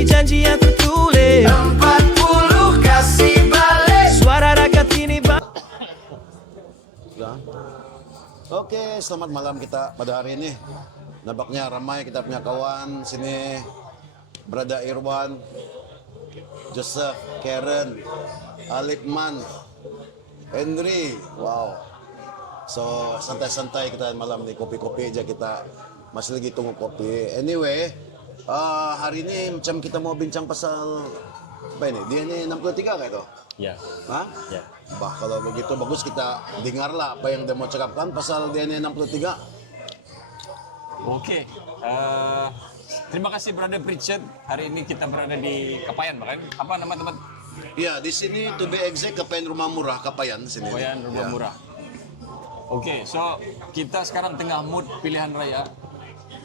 demi janji yang tertulis. 40 kasih balik. Suara rakyat ini Sudah. Oke, selamat malam kita pada hari ini. Nampaknya ramai kita punya kawan sini. Brother Irwan, Joseph, Karen, Alikman, Henry. Wow. So, santai-santai kita malam ni, kopi-kopi aja kita. Masih lagi tunggu kopi. Anyway, hari ini macam kita mau bincang pasal apa ini? DNA 63 kayak itu? Ya. Hah? Ya. Bah, kalau begitu bagus kita dengarlah apa yang dia mau cakapkan pasal DNA 63. Oke. Terima kasih Brother Pritchard. Hari ini kita berada di Kapayan, bahkan. Apa nama tempat? Ya, di sini to be exact Kapayan Rumah Murah, Kapayan sini. Kapayan Rumah Ya. Murah. Oke, so kita sekarang tengah mood pilihan raya.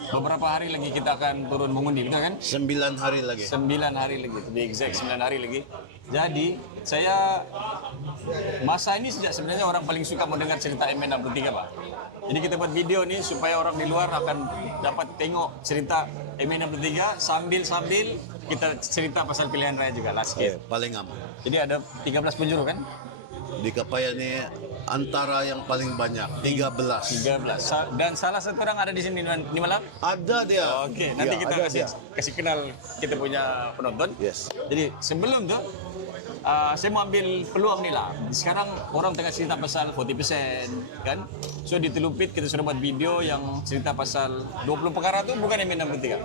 Beberapa hari lagi kita akan turun mengundi, betul kan? 9 hari lagi. 9 hari lagi, to be exact 9 hari lagi. Jadi, saya masa ini sejak sebenarnya orang paling suka mendengar cerita MN63, Pak. Jadi kita buat video nih supaya orang di luar akan dapat tengok cerita MN63 sambil kita cerita pasal pilihan raya juga lah sikit. Paling aman. Jadi ada 13 penjuru kan? Di Kapayan ini antara yang paling banyak, 13. 13. Dan salah satu orang ada di sini di malam? Ada dia. Oke, nanti Ya, kita ada kasih kenal kita punya penonton. Yes. Jadi sebelum tu, saya mau ambil peluang ni lah. Sekarang orang tengah cerita pasal 40%, kan? So di Telupit kita sudah buat video yang cerita pasal 20 perkara tu bukan MN63.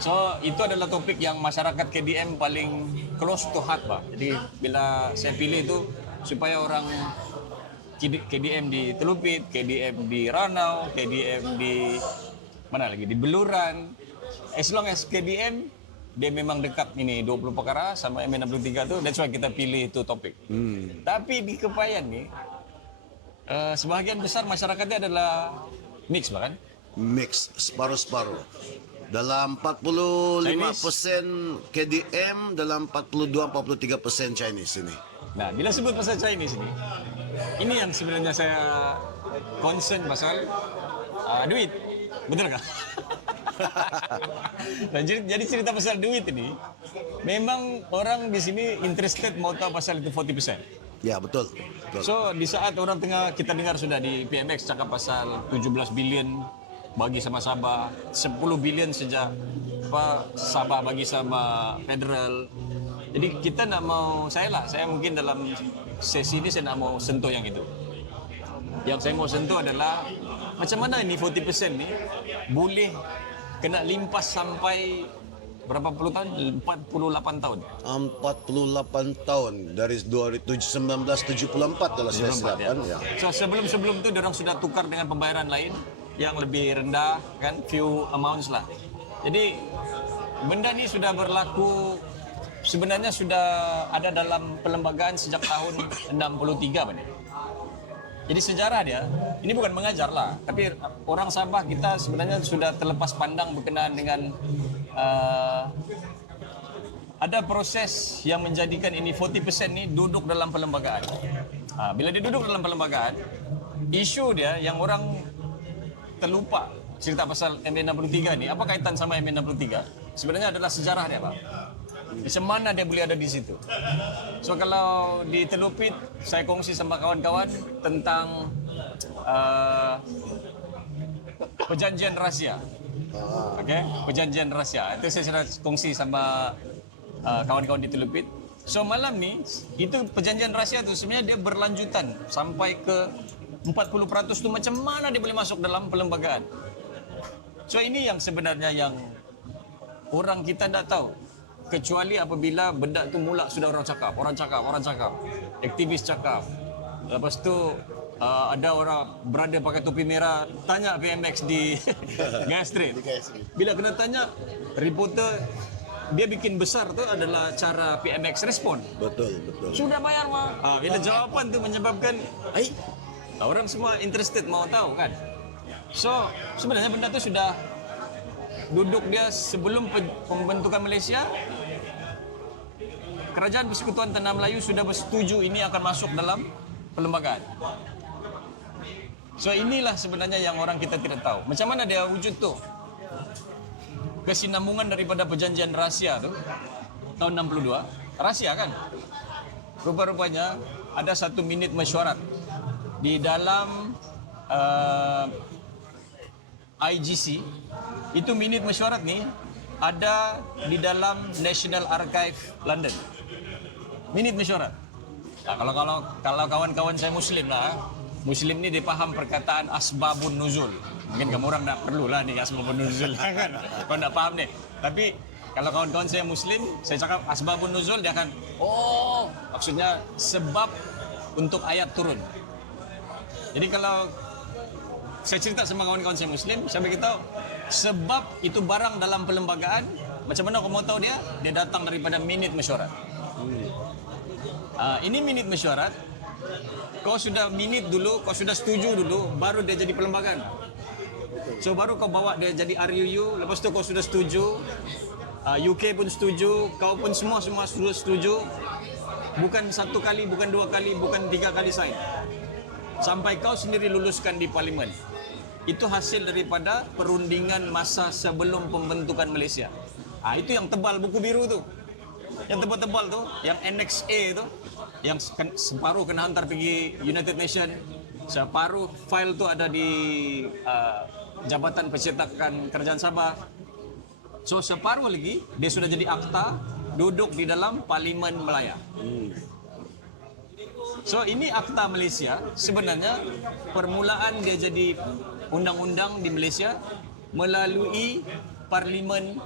So itu adalah topik yang masyarakat KDM paling close to heart, Pak. Jadi bila saya pilih itu supaya orang KDM di Telupit, KDM di Ranau, KDM di mana lagi, di Beluran. As long as KDM dia memang dekat ini 20 perkara sama MN63 tu, that's why kita pilih itu topik. Tapi di Kepayan ni sebahagian besar masyarakatnya adalah mix, bahkan Mix, separuh-separuh. Dalam 45% KDM, dalam 42-43% Chinese ini. Nah, bila sebut pasal Chinese ini yang sebenarnya saya concern pasal duit. Betul tak? Nah, jadi cerita pasal duit ini, memang orang di sini interested mau tahu pasal itu 40%. Ya, betul. So, di saat orang kita dengar sudah di PMX cakap pasal 17 bilion bagi sama Sabah, 10 bilion sejak Sabah bagi sama federal. Jadi kita nak mau, saya mungkin dalam sesi ini saya nak mau sentuh yang itu. Yang saya mau sentuh adalah macam mana ini 40% ni boleh kena limpas sampai berapa puluh tahun? 48 tahun. 48 tahun dari 1974 kalau saya silapan. Ya. So sebelum tu orang sudah tukar dengan pembayaran lain yang lebih rendah, kan, few amounts lah. Jadi benda ni sudah berlaku, sebenarnya sudah ada dalam perlembagaan sejak tahun 63 benar. Jadi sejarah dia, ini bukan mengajar lah, tapi orang Sabah kita sebenarnya sudah terlepas pandang berkenaan dengan ada proses yang menjadikan ini 40% ni duduk dalam perlembagaan. Bila dia duduk dalam perlembagaan, isu dia yang orang terlupa cerita pasal MN63 ni, apa kaitan sama MN63? Sebenarnya adalah sejarah dia, Pak. Macam mana dia boleh ada di situ? So kalau di Telupit, saya kongsi sama kawan-kawan tentang perjanjian rahsia. Okay? Perjanjian rahsia. Itu saya sudah kongsi sama kawan-kawan di Telupit. So malam ni, itu perjanjian rahsia tu sebenarnya dia berlanjutan sampai ke 40% tu macam mana dia boleh masuk dalam perlembagaan. So ini yang sebenarnya yang orang kita tak tahu. Kecuali apabila benda tu mula sudah orang cakap. Aktivis cakap. Lepas tu ada orang berada pakai topi merah tanya PMX di Gaya Street. Bila kena tanya, reporter dia bikin besar tu adalah cara PMX respon. Betul. Sudah bayar mah. Bila jawapan tu menyebabkan orang semua interested mau tahu kan. So sebenarnya benda tu sudah duduk dia sebelum pembentukan Malaysia. Kerajaan Persekutuan Tanah Melayu sudah bersetuju ini akan masuk dalam perlembagaan. So inilah sebenarnya yang orang kita tidak tahu. Macam mana dia wujud tu? kesinambungan daripada perjanjian rahsia tuh tahun 62, rahsia kan? Rupa-rupanya ada 1 minit mesyuarat di dalam IGC. Itu minit mesyuarat nih ada di dalam National Archive London. Minit mesyuarat. Nah, kalau kawan-kawan saya Muslim lah, Muslim ni dia faham perkataan asbabun nuzul. Mungkin kamu orang tak perlu lah ni asbabun nuzul kan. Kau tak faham ni. Tapi kalau kawan-kawan saya Muslim, saya cakap asbabun nuzul, dia akan oh, maksudnya sebab untuk ayat turun. Jadi kalau saya cerita sama kawan-kawan saya Muslim, saya beritahu sebab itu barang dalam perlembagaan. Macam mana kau mau tahu dia? Dia datang daripada minit mesyuarat. Ini minit mesyuarat. Kau sudah minit dulu, kau sudah setuju dulu, baru dia jadi perlembagaan. So baru kau bawa dia jadi RUU, lepas tu kau sudah setuju, UK pun setuju, kau pun semua sudah setuju. Bukan 1 kali, bukan 2 kali, bukan 3 kali sign. Sampai kau sendiri luluskan di parlimen. Itu hasil daripada perundingan masa sebelum pembentukan Malaysia. Itu yang tebal buku biru tu. Yang tebal-tebal tu, yang Annex A tu, yang separuh kena hantar pergi United Nations, separuh file tu ada di Jabatan Percetakan Kerajaan Sabah. So separuh lagi dia sudah jadi akta, duduk di dalam Parlimen Melaya. So ini akta Malaysia, sebenarnya permulaan dia jadi undang-undang di Malaysia melalui Parlimen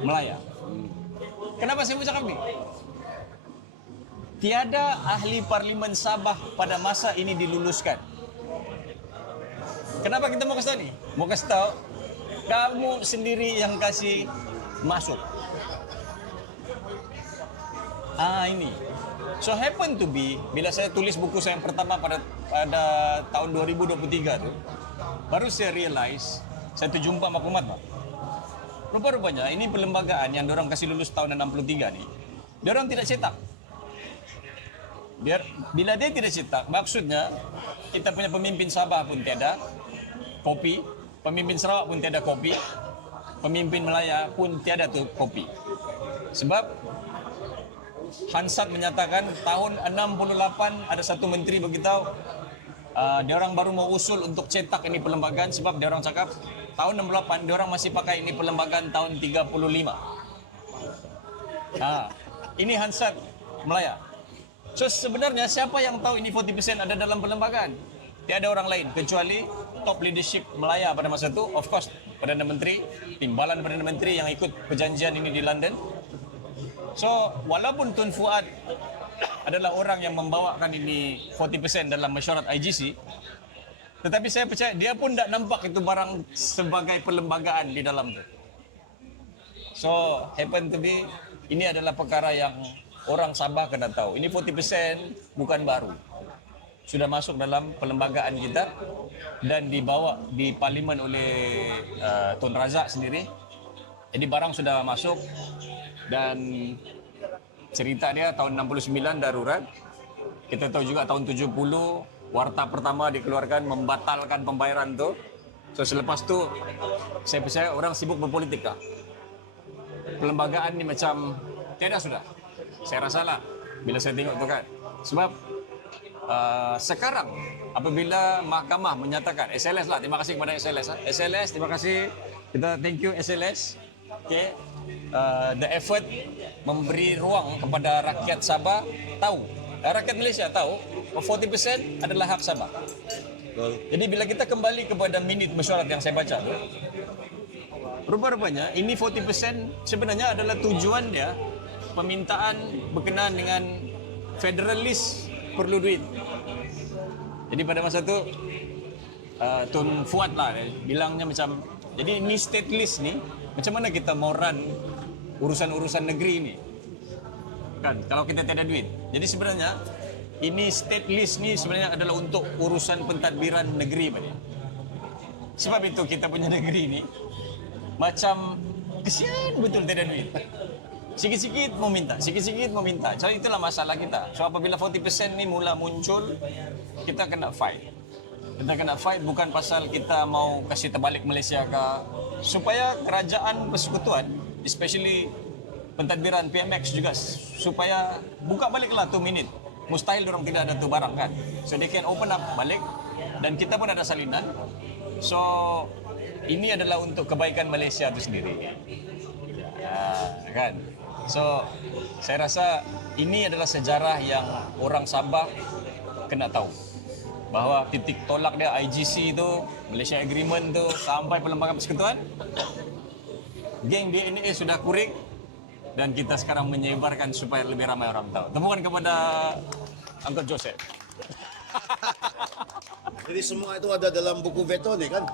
Melaya. Kenapa saya bercakap ni? Tiada ahli Parlimen Sabah pada masa ini diluluskan. Kenapa kita mau kasih tahu ni? Mau kasih tahu, kamu sendiri yang kasih masuk. Ini. So happen to be, bila saya tulis buku saya yang pertama pada tahun 2023 tu, baru saya realize, saya terjumpa maklumat Pak. Rupa-rupanya ini perlembagaan yang diorang kasih lulus tahun 63 ni, diorang tidak cetak. Bila dia tidak cetak, maksudnya kita punya pemimpin Sabah pun tiada kopi, pemimpin Sarawak pun tiada kopi, pemimpin Melaya pun tiada tu kopi. Sebab Hansat menyatakan tahun 68 ada satu menteri beritahu dia orang baru mau usul untuk cetak ini perlembagaan, sebab dia orang cakap tahun 68 dia orang masih pakai ini perlembagaan tahun 35. Ini Hansat Melaya. So sebenarnya siapa yang tahu ini 40% ada dalam perlembagaan? Tiada orang lain kecuali top leadership Melaya pada masa itu, of course Perdana Menteri, timbalan Perdana Menteri yang ikut perjanjian ini di London. So walaupun Tun Fuad adalah orang yang membawakan ini 40% dalam mesyuarat IGC, tetapi saya percaya dia pun tak nampak itu barang sebagai perlembagaan di dalam tu. So happen to be, ini adalah perkara yang orang Sabah kena tahu. Ini 40% bukan baru, sudah masuk dalam perlembagaan kita dan dibawa di parlimen oleh Tun Razak sendiri. Jadi barang sudah masuk. Dan cerita dia tahun 69 darurat. Kita tahu juga tahun 70 warta pertama dikeluarkan membatalkan pembayaran tu. So selepas tu saya percaya orang sibuk berpolitik lah. Perlembagaan ni macam tiada sudah. Saya rasa lah bila saya tengok tu kan. Sebab sekarang apabila mahkamah menyatakan SLS lah, terima kasih kepada SLS. SLS, terima kasih. Kita thank you SLS. Okay. The effort memberi ruang kepada rakyat Sabah tahu, rakyat Malaysia tahu 40% adalah hak Sabah. Jadi bila kita kembali kepada minit mesyuarat yang saya baca tu, rupa-rupanya ini 40% sebenarnya adalah tujuan dia, permintaan berkenaan dengan federalis perlu duit. Jadi pada masa tu Tun Fuad lah bilangnya macam, jadi ini state list ni, macam mana kita mau run urusan-urusan negeri ini kan kalau kita tiada duit. Jadi sebenarnya ini state list ni sebenarnya adalah untuk urusan pentadbiran negeri banyak. Sebab itu kita punya negeri ni macam kesian betul tiada duit. Sikit-sikit mau minta, sikit-sikit mau minta. Jadi itulah masalah kita. So apabila 40% ni mula muncul, kita kena fight. Kita kena fight bukan pasal kita mau kasih terbalik Malaysia ke, supaya kerajaan persekutuan, especially pentadbiran PMX juga, supaya buka baliklah 2 minit. Mustahil orang tidak ada tu barang kan. So they can open up balik dan kita pun ada salinan. So ini adalah untuk kebaikan Malaysia itu sendiri. Kan. So saya rasa ini adalah sejarah yang orang Sabah kena tahu. Bahawa titik tolak dia IGC itu, Malaysia Agreement tu sampai Perlembagaan Persekutuan, geng DNA sudah kurik dan kita sekarang menyebarkan supaya lebih ramai orang tahu. Temukan kepada Uncle Joseph. Jadi semua itu ada dalam buku veto nih kan?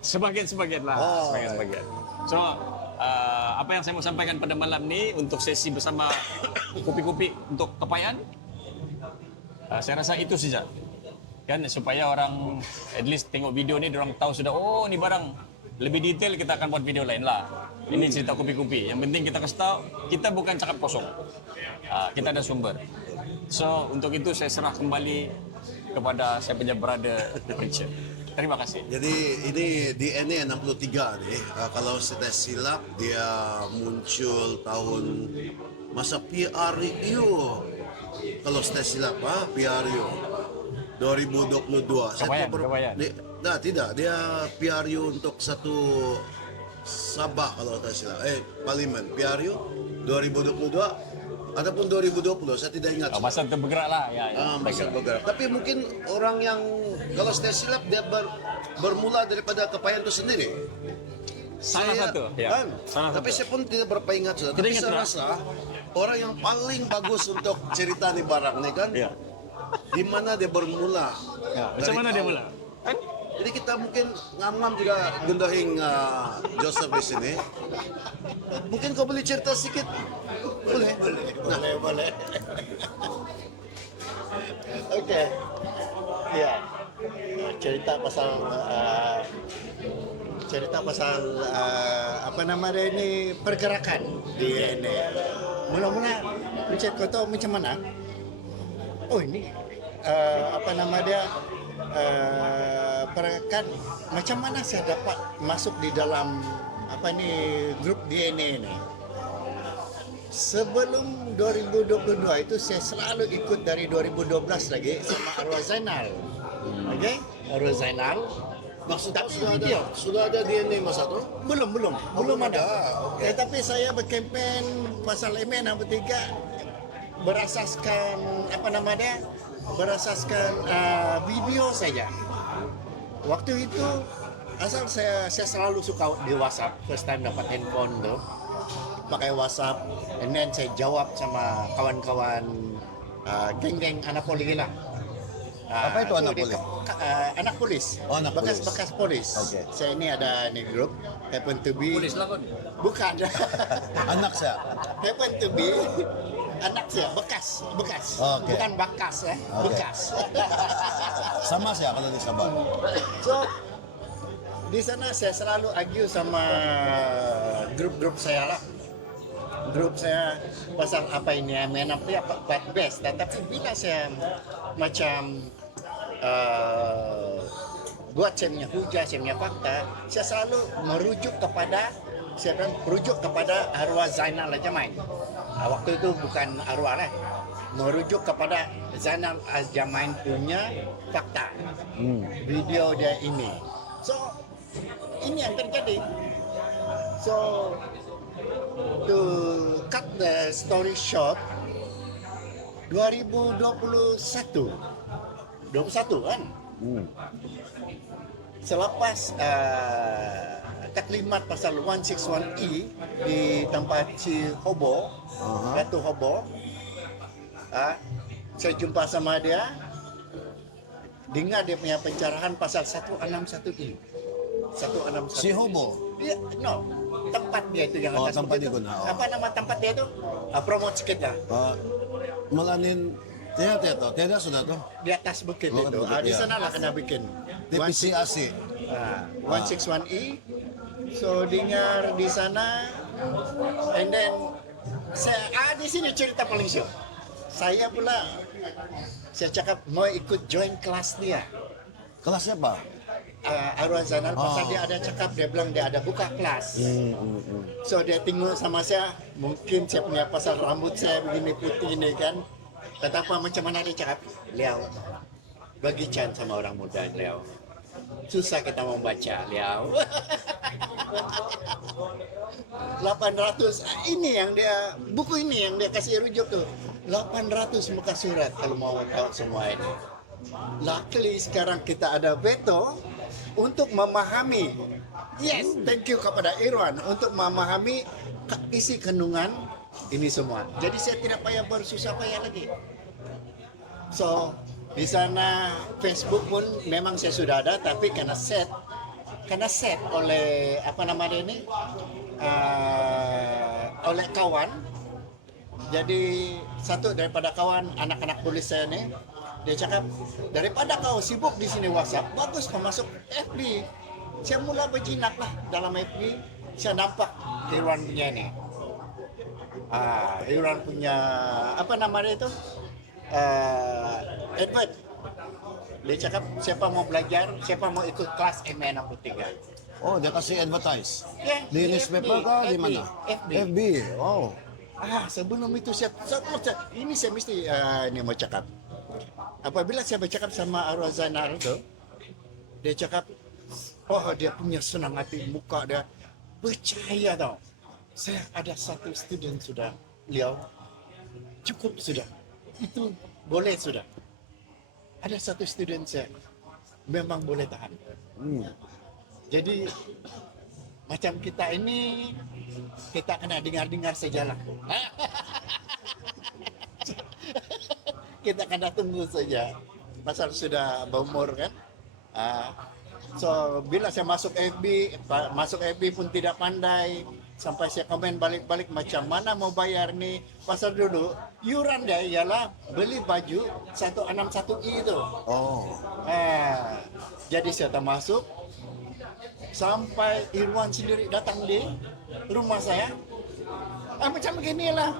Sebagian-sebagian lah, sebagian-sebagian. So, apa yang saya mau sampaikan pada malam ni untuk sesi bersama kopi-kopi untuk kepayan, saya rasa itu saja. Kan supaya orang at least tengok video ni, orang tahu sudah, oh ni barang lebih detail kita akan buat video lain lah. Ini cerita kopi-kopi. Yang penting kita kasih tahu, kita bukan cakap kosong. Kita ada sumber. So untuk itu saya serah kembali kepada saya punya brother Richard. Terima kasih. Jadi ini DNA 63 nih. Kalau saya silap dia muncul tahun masa PRU. Kalau saya silap PRU 2022. Kebayan. Nah, tidak, dia PRU untuk satu Sabah kalau tak silap. Parlimen PRU 2022 ataupun 2020, saya tidak ingat. Masa itu bergerak lah. Masa bergerak. Tapi mungkin orang yang kalau saya silap dia bermula daripada kepayan itu sendiri. Salah satu. Kan? Tapi saya pun tidak berapa ingat sudah. Tapi saya rasa orang yang paling bagus untuk cerita nih barang nih kan. Di mana dia bermula? Macam mana dia mula? Kan? Jadi kita mungkin ngam-ngam juga gendahing Joseph di sini. Mungkin kau boleh cerita sedikit? Boleh. Boleh. Oke. Ya. Cerita pasal apa nama dia ini, pergerakan di ini. Mula-mula Richard, kau tahu macam mana? Oh ini apa nama dia, pergerakan macam mana saya dapat masuk di dalam apa ni grup DNA ini. Sebelum 2022 itu saya selalu ikut dari 2012 lagi sama Arwah Zainal. Okey, Arwah Zainal. Maksudnya sudah ada DNA masa tu? Belum ada. Okay. Tapi saya berkempen pasal MN63 berasaskan apa nama dia? Berasaskan video saja. Waktu itu asal saya selalu suka di WhatsApp, first time dapat handphone tu, pakai WhatsApp, and then saya jawab sama kawan-kawan geng-geng anak poli lah. Apa itu anak poli? Anak polis. Oh, anak polis. Bekas polis. Okay. Saya ini ada ni grup happen to be. Polis lah kan? Bukan. Anak saya. Happen to be anak saya bekas. Okay. Bukan bakas Okay. Bekas. Sama saya kalau di Sabah. So di sana saya selalu argue sama grup-grup saya lah. Grup saya pasal apa ini, main apa best. Tetapi bila saya macam buat saya punya hujah, saya punya fakta, saya selalu merujuk kepada Arwah Zainal Al-Jamain. Waktu itu bukan arwah lah, merujuk kepada Zainal Al-Jamain punya fakta. Video dia ini. So ini yang terjadi. So to cut the story short, 2021 kan? Selepas taklimat pasal 161E di tempat si Hobo, Datuk Hobo, saya jumpa sama dia, dengar dia punya pencerahan pasal 161E. 161. Si Hobo? Dia, tempat dia itu yang atas tempat itu. dia guna. Apa nama tempat dia itu? Promote sikit lah. Melanin tiada sudah tuh. Di atas bukit Oh, itu. bukit, Di ya. sana lah kena bikin. TPCAC. 161E. So dengar di sana, and then saya di sini cerita paling syok. Saya pula saya cakap mau ikut join kelas dia. Kelasnya apa? Arwah Zainal pasal dia ada cakap, dia bilang dia ada buka kelas. So dia tengok sama saya, mungkin saya punya pasal rambut saya begini putih ini kan. Kata apa macam mana dia cakap, Liao, bagi chance sama orang muda Liao. Susah kita membaca Liao. 800 ini yang dia, buku ini yang dia kasih rujuk tuh. 800 muka surat kalau mau tahu semua ini. Luckily sekarang kita ada veto untuk memahami. Yes, thank you kepada Irwan untuk memahami isi kandungan ini semua. Jadi saya tidak payah bersusah payah lagi. So di sana Facebook pun memang saya sudah ada, tapi karena set oleh apa namanya ini oleh kawan. Jadi satu daripada kawan anak-anak polis saya nih, dia cakap, daripada kau sibuk di sini WhatsApp, bagus kau masuk FB. Saya mula berjinak lah dalam FB. Saya nampak Irwan punya ini. Irwan punya apa namanya itu? Advert. Dia cakap, siapa mau belajar, siapa mau ikut kelas MN63. Oh, dia kasih advertise. Ya, Di newspaper kah? Di FB, mana? FB. FB. Oh. Sebelum itu ini saya mesti ini mau cakap. Apabila saya bercakap sama Arwah Zainal itu, dia cakap, oh dia punya senang hati, muka dia percaya tau. Saya ada satu student sudah, Liao, cukup sudah, itu boleh sudah. Ada satu student saya, memang boleh tahan. Jadi macam kita ini, kita kena dengar-dengar sajalah. Kita kena tunggu saja. Pasal sudah berumur kan. So bila saya masuk FB pun tidak pandai. Sampai saya komen balik-balik macam mana mau bayar nih. Pasal dulu iuran dia ialah beli baju 161i itu. Oh. Jadi saya tak masuk. Sampai Irwan sendiri datang di rumah saya. Macam beginilah.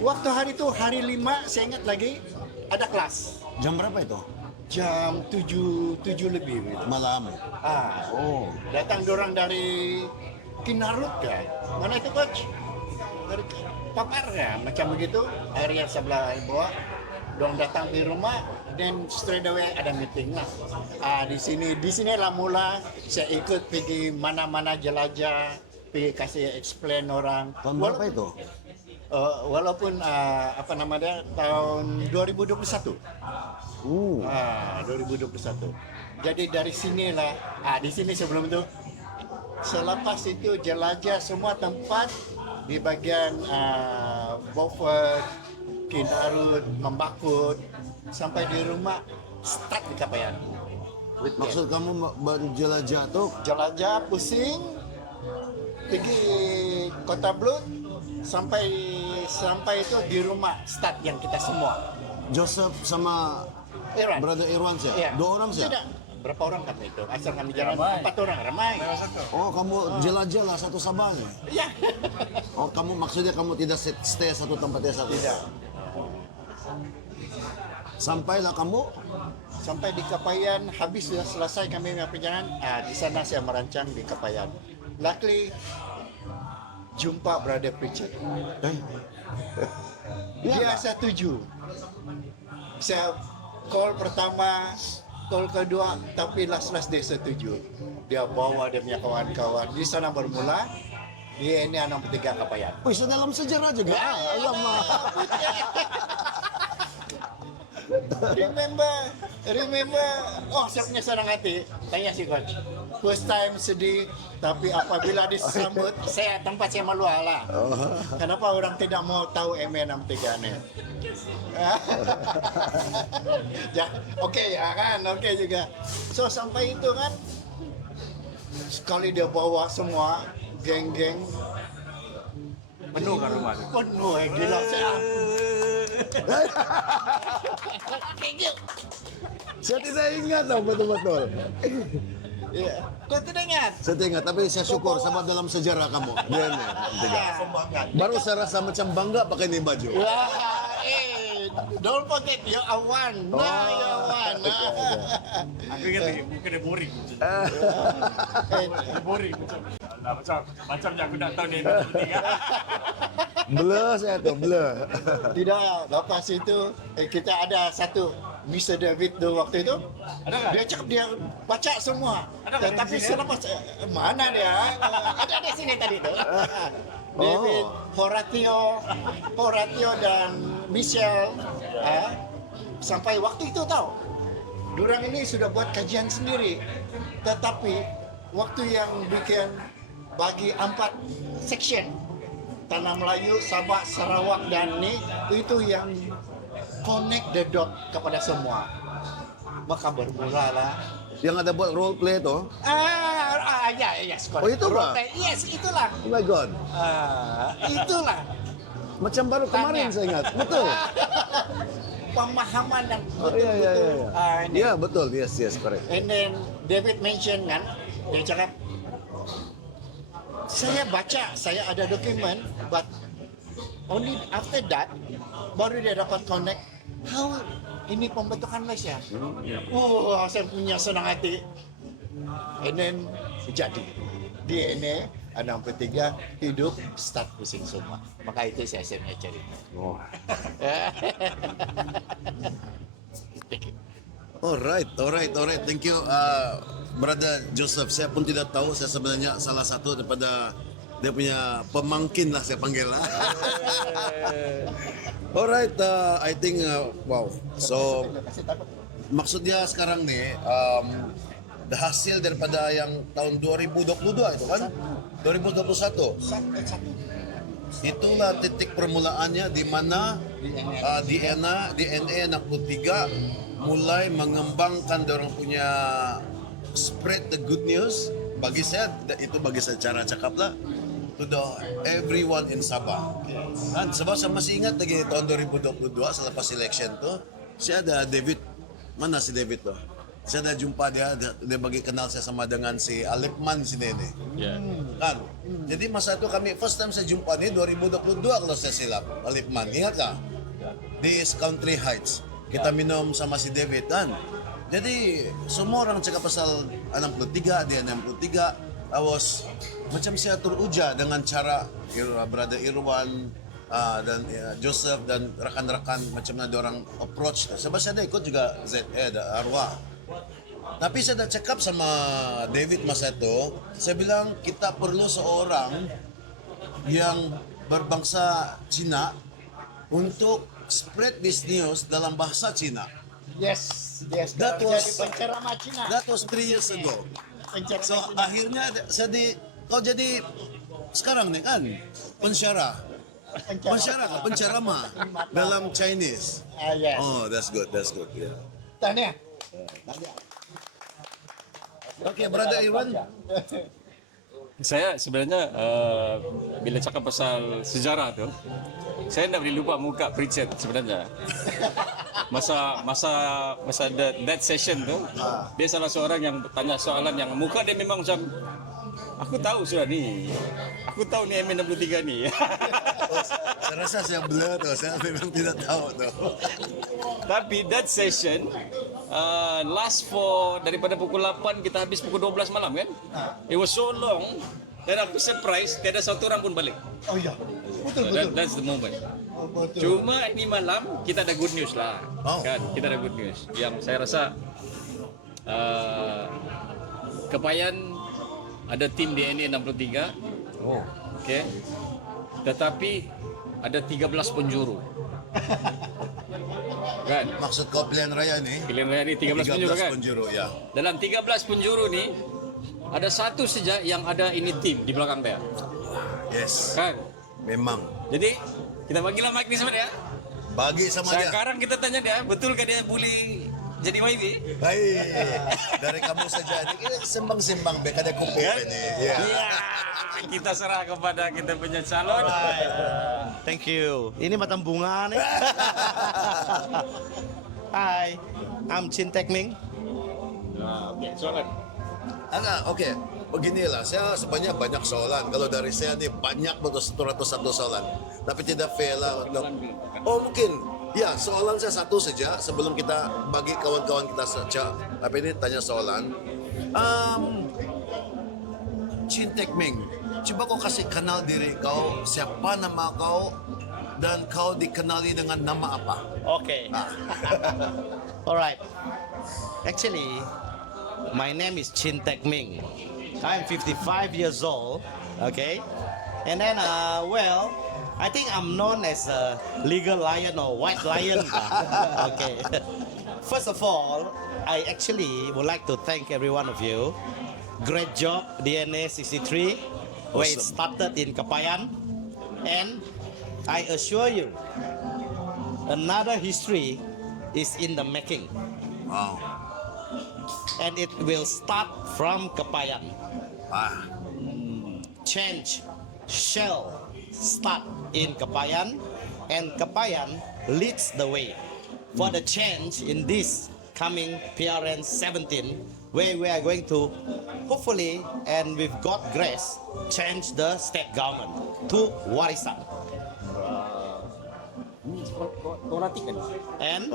Waktu hari itu hari 5 saya ingat lagi ada kelas. Jam berapa itu? Jam 7 lebih gitu. Malam. Oh. Datang dorang dari Kinarut kan? Mana itu coach? Dari Papar ya, macam begitu. Area sebelah bawah. Dorang datang di rumah, dan straight away ada meeting lah. Di sini lah mula saya ikut pergi mana-mana jelajah, pergi kasih explain orang. Tahun berapa itu? Walaupun apa namanya tahun 2021. 2021. Jadi dari sinilah, di sini sebelum itu, selepas itu jelajah semua tempat di bagian Beaufort, Kinarut, Membakut, sampai di rumah start di Kapayan. Maksud kamu berjelajah tuh? Jelajah pusing, pergi Kota Blut, sampai itu di rumah start yang kita semua. Joseph sama Irwan. Brother Irwan sih? Iya. 2 orang sih? Tidak. Berapa orang kami itu? Asal kami jalan Ramai. 4 orang, ramai. Oh, kamu jelajah lah satu Sabang. Iya. Oh, kamu maksudnya kamu tidak stay satu tempat ya satu? Tidak. Sampailah kamu? Sampai di Kapayan, habis sudah selesai kami punya perjalanan. Di sana saya merancang di Kapayan. Luckily, jumpa Brother Preacher. Dia setuju. Saya call pertama, call kedua, tapi last dia setuju. Dia bawa dia punya kawan-kawan. Di sana bermula, dia ini 63 Kapayan. Wih, dalam sejarah juga. Alamak. Remember, oh saya punya senang hati. Tanya si coach. First time sedih, tapi apabila disambut, tempat saya malu lah. Kenapa orang tidak mau tahu MN63 nih? Oke juga. So sampai itu kan, sekali dia bawa semua geng-geng. Penuh kan rumah? Penuh, gila saya. Saya tidak ingat loh betul-betul. Iya. Kau tidak ingat? Saya tidak ingat, tapi saya syukur sama dalam sejarah kamu. Baru saya rasa macam bangga pakai ini baju. Wah, Don't forget you're a one. Nah, you're one. Aku ingat lagi, mungkin dia boring. Boring macam aku nak tahu dia Blur saya tu, blur. Tidak, lepas itu kita ada satu Mr. David tu waktu itu. Ada tak? Dia cakap dia baca semua. Ada tak Tetapi di sini? selepas mana dia? Ada di sini tadi tu. David, Horatio dan Michelle. Sampai waktu itu tahu. Durang ini sudah buat kajian sendiri. Tetapi waktu yang bikin bagi 4 section Tanah Melayu, Sabah, Sarawak dan ni itu yang connect the dot kepada semua. Maka bermulalah. Yang ada buat role play tu. Yes. Oh, itu ba? Yes, itulah. Oh my God. Itulah. Macam baru kemarin Tanya. saya ingat. Betul. Pemahaman dan Iya. ini. Iya, betul. Yes, correct. And then David mention kan, dia cakap, saya baca, saya ada dokumen, but only after that baru dia dapat connect how ini pembentukan Malaysia. Saya punya senang hati. And then jadi DNA 63 hidup start pusing semua. Maka itu saya cerita. Oh. Alright. Thank you, Brother Joseph. Saya pun tidak tahu. Saya sebenarnya salah satu daripada dia punya pemangkin lah saya panggil lah. Alright, I think wow. So maksudnya sekarang nih hasil daripada yang tahun 2022 itu kan, 2021. Itulah titik permulaannya di mana DNA 63 mulai mengembangkan dorang punya spread the good news. Bagi saya cara cakap lah to the everyone in Sabah. Kan sebab saya masih ingat lagi tahun 2022 selepas election tu, saya ada David. Mana si David tu? Saya ada jumpa dia bagi kenal saya sama dengan si Alipman si Nene. Kan? Jadi masa itu kami first time saya jumpa ni 2022 kalau saya silap. Alipman, ingat tak? Di Country Heights. Kita minum sama si David kan. Jadi semua orang cakap pasal 63, dia 63. I was macam saya teruja dengan cara Brother Irwan dan Joseph dan rakan-rakan macam mana orang approach. Sebab saya ada ikut juga ZE Arwah. Tapi saya dah cakap sama David masa itu, saya bilang kita perlu seorang yang berbangsa Cina untuk spread this news dalam bahasa Cina. Yes. That was Jadi penceramah Cina. That was 3 years ago. Penceramah So Cina. akhirnya kau jadi sekarang nih kan penceramah dalam Chinese. Yes. Oh, that's good. Yeah. Tanya. Okay, Brother Irwan. Saya sebenarnya bila cakap pasal sejarah tu, saya tak boleh lupa muka Pritchard sebenarnya. Masa that session tu, dia salah seorang yang tanya soalan yang muka dia memang macam aku tahu sudah ni. Aku tahu ni MN63 ni. Saya rasa saya blur tu. Saya memang tidak tahu tu. Tapi that session last for daripada pukul 8 kita habis pukul 12 malam kan? It was so long dan aku surprise tiada satu orang pun balik. Oh ya. Betul. That's the moment. Betul. Cuma ini malam kita ada good news lah. Oh. Kan? Kita ada good news. Yang saya rasa Kepayan ada tim DNA 63. Oh. Okay. Tetapi ada 13 penjuru. Kan? Maksud kau pilihan raya ni? Pilihan raya ni 13 penjuru kan? penjuru, ya. Dalam 13 penjuru ni ada satu saja yang ada ini tim di belakang dia. Yes. Kan? Memang. Jadi kita bagilah mic ni sama dia. Bagi sama dia. Sekarang kita tanya dia, betulkah dia boleh jadi YB? Baik. Dari kamu saja. Ini sembang-sembang beka ada kumpul ini. Ya. Iya. Kita serah kepada kita punya calon. Thank you. Ini macam bunga nih. Hi, I'm Chin Tek Ming. Oke, soalan. Oke. Beginilah, saya sebenarnya banyak soalan. Kalau dari saya nih banyak betul 101 soalan. Tapi tidak fair lah. Oh mungkin Ya, soalan saya satu saja sebelum kita bagi kawan-kawan kita saja. Apa ini tanya soalan? Chin Tek Ming, coba kau kasih kenal diri kau, siapa nama kau, dan kau dikenali dengan nama apa? Okay. Alright. Actually, my name is Chin Tek Ming. I'm 55 years old. Okay. And then, well, I think I'm known as a legal lion or white lion. Okay. First of all, I actually would like to thank every one of you. Great job, DNA 63, where it started in Kapayan. And I assure you, another history is in the making. Wow. And it will start from Kapayan. Ah, Change shall start in Kapayan, and Kapayan leads the way for the change in this coming PRN 17, where we are going to hopefully and with God grace change the state government to warisan. And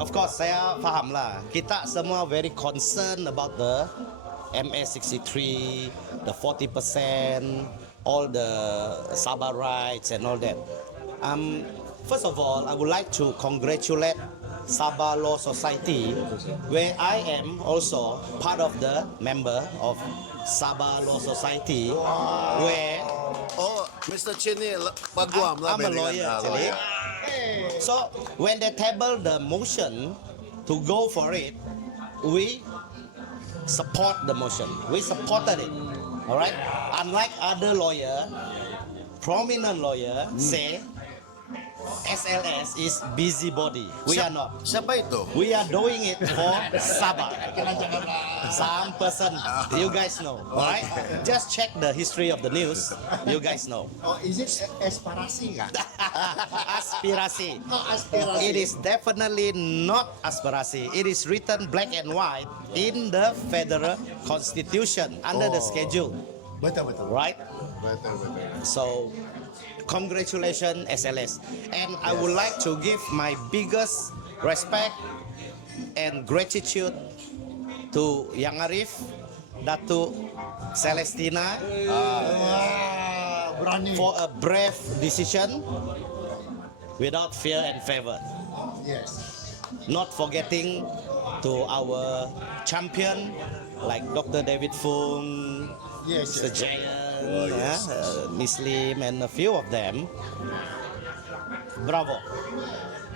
of course saya faham lah, kita semua very concerned about the MA63, the 40%, all the Sabah rights and all that. First of all, I would like to congratulate Sabah Law Society, where I am also part of the member of Sabah Law Society, where oh, Mr. Chin ni paguam lah. I'm a Benny, lawyer kan? actually. So when they table the motion to go for it, we support the motion. We supported it. All right. Unlike other lawyer, prominent lawyer say SLS is busybody. We are not. Siapa itu? We are doing it for Sabah. Some person, you guys know, right? Just check the history of the news. You guys know. Oh, is it aspirasi kah? Aspirasi. Oh, aspirasi. It is definitely not aspirasi. It is written black and white in the federal constitution under the schedule, Betul betul. right? Betul betul. So, congratulations SLS. And I would like to give my biggest respect and gratitude to Yang Arif, Datuk Celestina, Berani. for a brave decision without fear and favor. Yes. Not forgetting to our champion like Dr. David Fung, Yes. Mr. Jayan, Miss Lim, and a few of them. Bravo.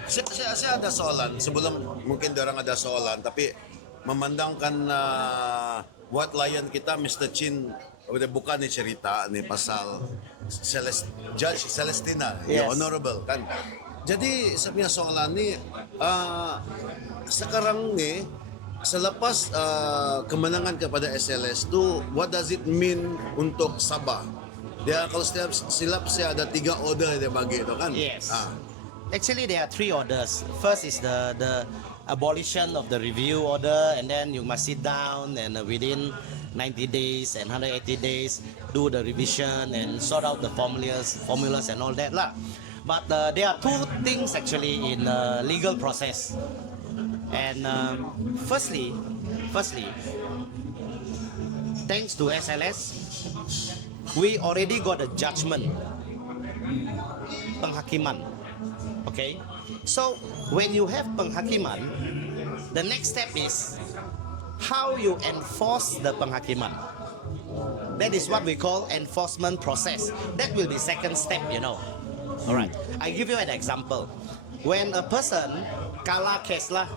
Saya ada soalan sebelum mungkin orang ada soalan, tapi memandangkan White Lion kita Mr. Chin udah bukan nih cerita nih pasal Judge Celestina, Yes. honorable kan. Jadi saya punya soalan nih sekarang nih selepas kemenangan kepada SLS tu, what does it mean untuk Sabah? Dia kalau setiap silap saya ada 3 order dia bagi itu kan. Yes. Actually, there are 3 orders. First is the abolition of the review order, and then you must sit down and within 90 days and 180 days do the revision and sort out the formulas and all that lah. But there are 2 things actually in legal process. And firstly, thanks to SLS, we already got a judgment, penghakiman. Okay, so when you have penghakiman, the next step is how you enforce the penghakiman. That is what we call enforcement process. That will be second step, you know. All right, I give you an example. When a person kalah case lah,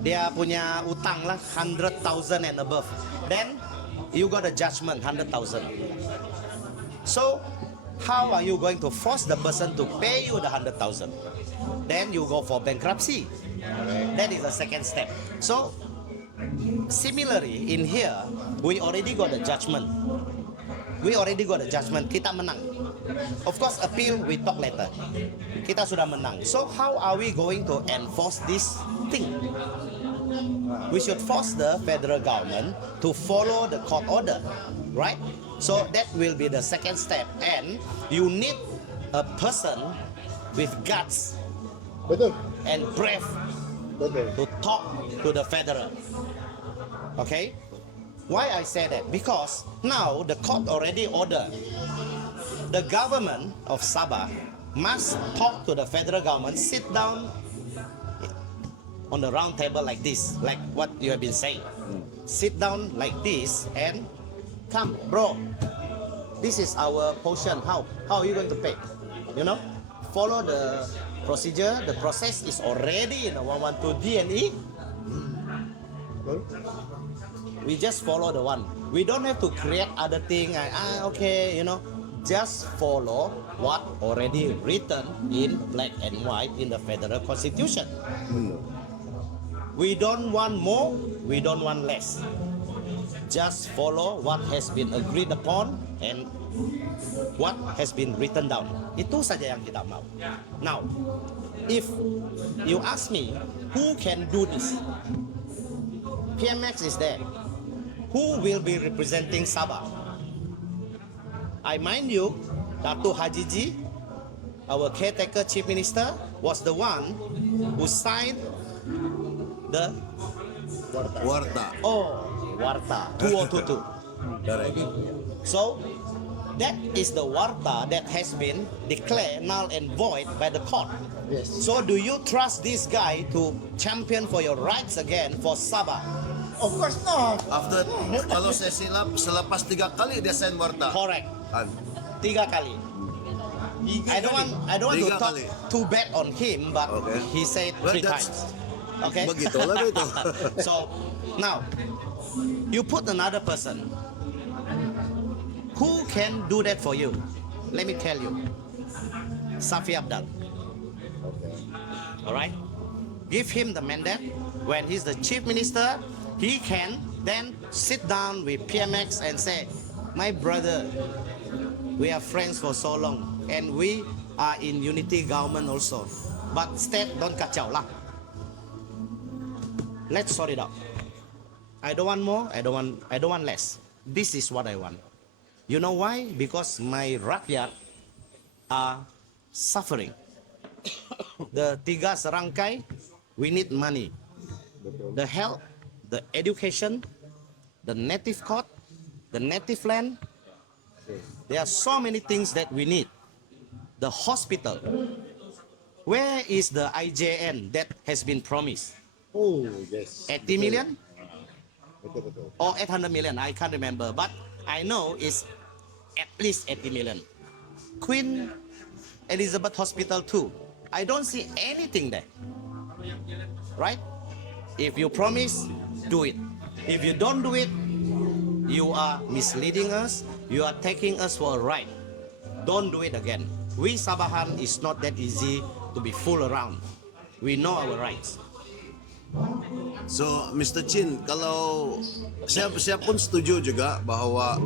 dia punya utang lah 100,000 and above, then you got a judgment 100,000. So how are you going to force the person to pay you the 100,000? Then you go for bankruptcy. That is the second step. So similarly in here, we already got a judgment. Kita menang. Of course, appeal we talk later. Kita sudah menang. So how are we going to enforce this thing? We should force the federal government to follow the court order, right? So that will be the second step, and you need a person with guts Betul. and brave Betul. to talk to the federal. Okay? Why I say that? Because now the court already ordered the government of Sabah must talk to the federal government, sit down on the round table like this, like what you have been saying. Sit down like this and come, bro. This is our portion. How are you going to pay? You know, follow the procedure. The process is already in the 112 D&E. We just follow the one. We don't have to create other thing. Okay, you know, just follow what already written in black and white in the federal constitution. We don't want more, we don't want less. Just follow what has been agreed upon and what has been written down. Itu saja yang kita mau. Now, if you ask me, who can do this? PMX is there. Who will be representing Sabah? I mind you, Dato' Haji G, our caretaker chief minister, was the one who signed the Warta. Warta 2022. Correct. So that is the Warta that has been declared null and void by the court. Yes. So do you trust this guy to champion for your rights again for Sabah? Of course not. After, kalau saya selepas 3 kali dia sign Warta. Correct. Kan? 3 kali. I don't want to Tiga talk kali. too bad on him, but Okay. he said Well, 3 that's- times. Okay. Begitulah itu. So now you put another person who can do that for you. Let me tell you, Safi Abdal. All right, give him the mandate. When he's the chief minister, he can then sit down with PMX and say, "My brother, we are friends for so long, and we are in unity government also. But state don't kacau lah. Let's sort it out. I don't want more. I don't want less. This is what I want. You know why? Because my rakyat are suffering. The tiga serangkai, we need money. The health, the education, the native court, the native land. There are so many things that we need. The hospital. Where is the IJN that has been promised? Oh, yes. 80 million Betul. or 800 million? I can't remember, but I know it's at least 80 million. Queen Elizabeth Hospital too. I don't see anything there. Right? If you promise, do it. If you don't do it, you are misleading us. You are taking us for a ride. Don't do it again. We Sabahan is not that easy to be fooled around. We know our rights. So, Mr. Chin, kalau saya pun setuju juga bahwa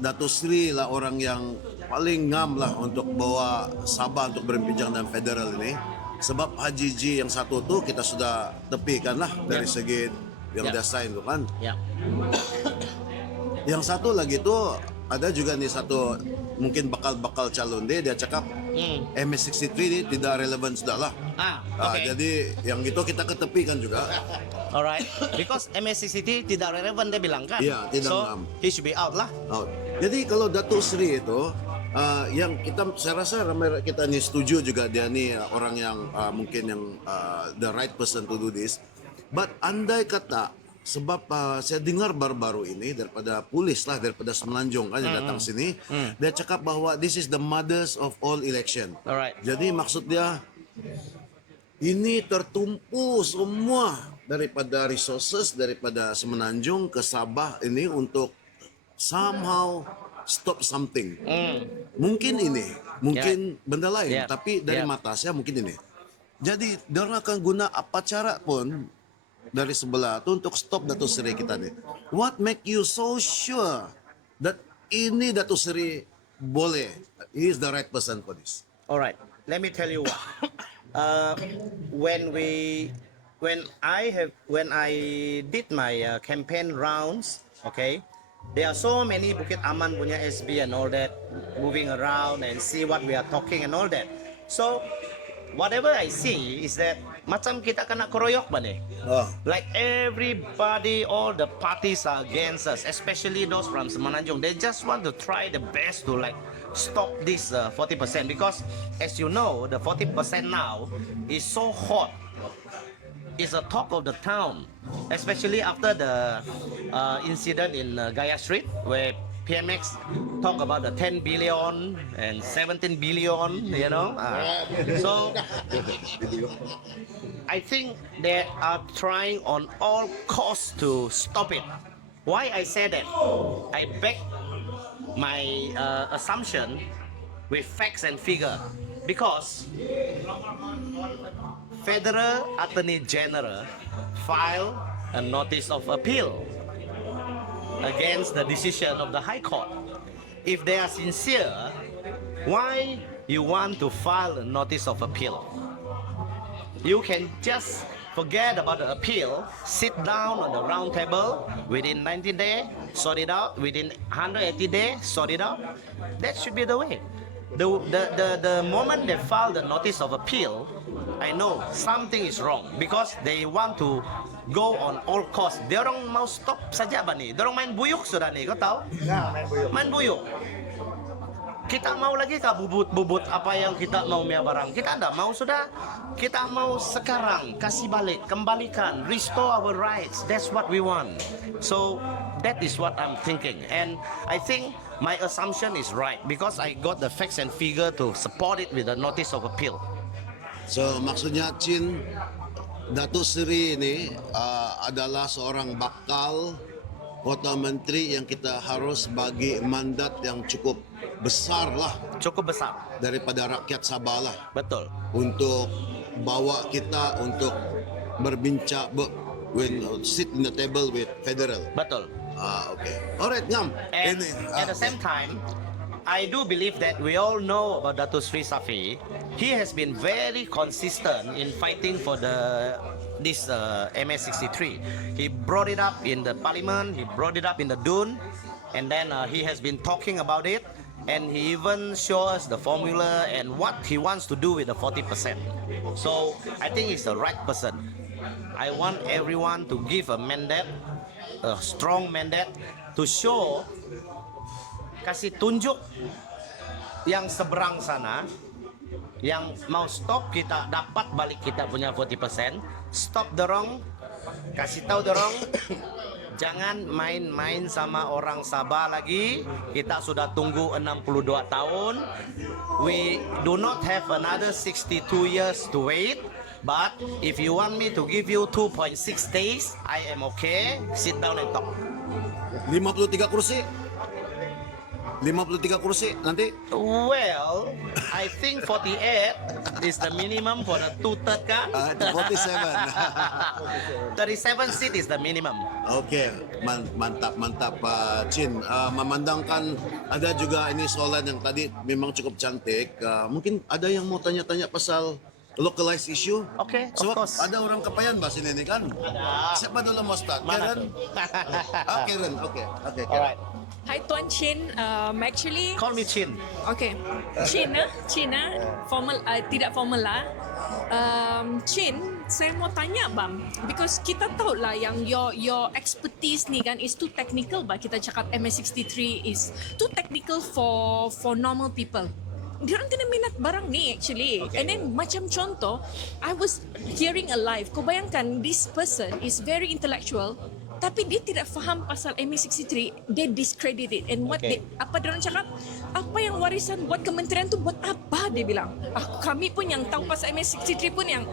Dato' Sri lah orang yang paling ngam lah untuk bawa Sabah untuk berbincang dengan federal ini. Sebab Haji G yang satu tuh kita sudah tepikan lah dari segi yang dia sign tuh kan. Yeah. Yang satu lagi tuh ada juga nih satu mungkin bakal calon dia cakap MS63 ini tidak relevan sudah lah. Okay. Jadi yang itu kita ketepikan juga. Alright, because MSCCT tidak relevan dia bilang kan. Iya, tidak so, ngam. he should be out lah. Jadi kalau Dato' Sri itu yang saya rasa ramai kita nih setuju juga dia nih orang yang mungkin yang the right person to do this. But andai kata sebab saya dengar baru-baru ini daripada polis lah daripada Semenanjung kan yang datang sini, dia cakap bahwa this is the mothers of all election. Alright. Jadi maksud dia ini tertumpu semua daripada resources daripada Semenanjung ke Sabah ini untuk somehow stop something. Mungkin ini, mungkin benda lain, tapi dari mata saya mungkin ini. Jadi dia akan guna apa cara pun dari sebelah tu untuk stop Dato' Sri kita ni. What make you so sure that ini Dato' Sri boleh? He is the right person for this. Alright, let me tell you what. When I did my campaign rounds, okay, there are so many Bukit Aman punya SB and all that moving around and see what we are talking and all that. So whatever I see is that macam kita kena keroyok ba ni? Oh. Like everybody, all the parties are against us, especially those from Semenanjung. They just want to try the best to like stop this 40% because, as you know, the 40% now is so hot. It's a talk of the town, especially after the incident in Gaya Street where PMX talk about the 10 billion and 17 billion, you know. So I think they are trying on all costs to stop it. Why I say that? I back my assumption with facts and figure because Federal Attorney General filed a notice of appeal against the decision of the High Court. If they are sincere, why you want to file a notice of appeal? You can just forget about the appeal, sit down on the round table within 90 days, sort it out, within 180 days, sort it out. That should be the way. The moment they file the notice of appeal, I know something is wrong because they want to go on all costs. Dia orang mau stop saja ba ni? Dia orang main buyuk sudah ni, kau tahu? Main buyuk. Kita mau lagi kah bubut apa yang kita mau punya barang? Kita tidak mau sudah. Kita mau sekarang kasih balik, kembalikan, restore our rights. That's what we want. So that is what I'm thinking, and I think my assumption is right because I got the facts and figure to support it with the notice of appeal. So maksudnya Chin, Datuk Seri ini adalah seorang bakal Kota Menteri yang kita harus bagi mandat yang cukup besar lah Cukup besar. daripada rakyat Sabah lah Betul. untuk bawa kita untuk berbincang, sit in the table with federal. Betul. Okay. Alright, Ngam. And Ini, at the same time, I do believe that we all know about Datuk Sri Safi. He has been very consistent in fighting for this MS63. He brought it up in the parliament, he brought it up in the Dun, and then he has been talking about it, and he even shows us the formula and what he wants to do with the 40%. So I think he's the right person. I want everyone to give a mandate, a strong mandate, to show, kasih tunjuk yang seberang sana yang mau stop kita dapat balik kita punya 40%. Stop dorong, kasih tahu dorong jangan main-main sama orang Sabah lagi. Kita sudah tunggu 62 tahun. We do not have another 62 years to wait. But if you want me to give you 2.6 days, I am okay. Sit down and talk. 53 kursi. 53 kursi nanti. Well, I think 48 is the minimum for the 2/3 kan? 47. 37 seat is the minimum. Oke, mantap Pak Chin. Memandangkan ada juga ini soalan yang tadi memang cukup cantik. Mungkin ada yang mau tanya-tanya pasal localized issue. Okay, of So, course. ada orang Kapayan ba sini ni kan? Ada. Siapa dulu mau start? Mana Karen? tu? Karen. Oke, Karen. Alright. Hi Tuan Chin, actually Call me Chin. okay, Chin formal tidak formal lah. Chin, saya mau tanya bang, because kita tahu lah yang your expertise ni kan is too technical, bah kita cakap MS63 is too technical for normal people. Diorang kena minat barang ni actually. Okay. And then macam contoh, I was hearing a live. Kau bayangkan this person is very intellectual, tapi dia tidak faham pasal MA63, dia discredit it. And what Okay. apa dia orang cakap, apa yang warisan buat kementerian tu buat apa, dia bilang. Kami pun yang tahu pasal MA63 pun yang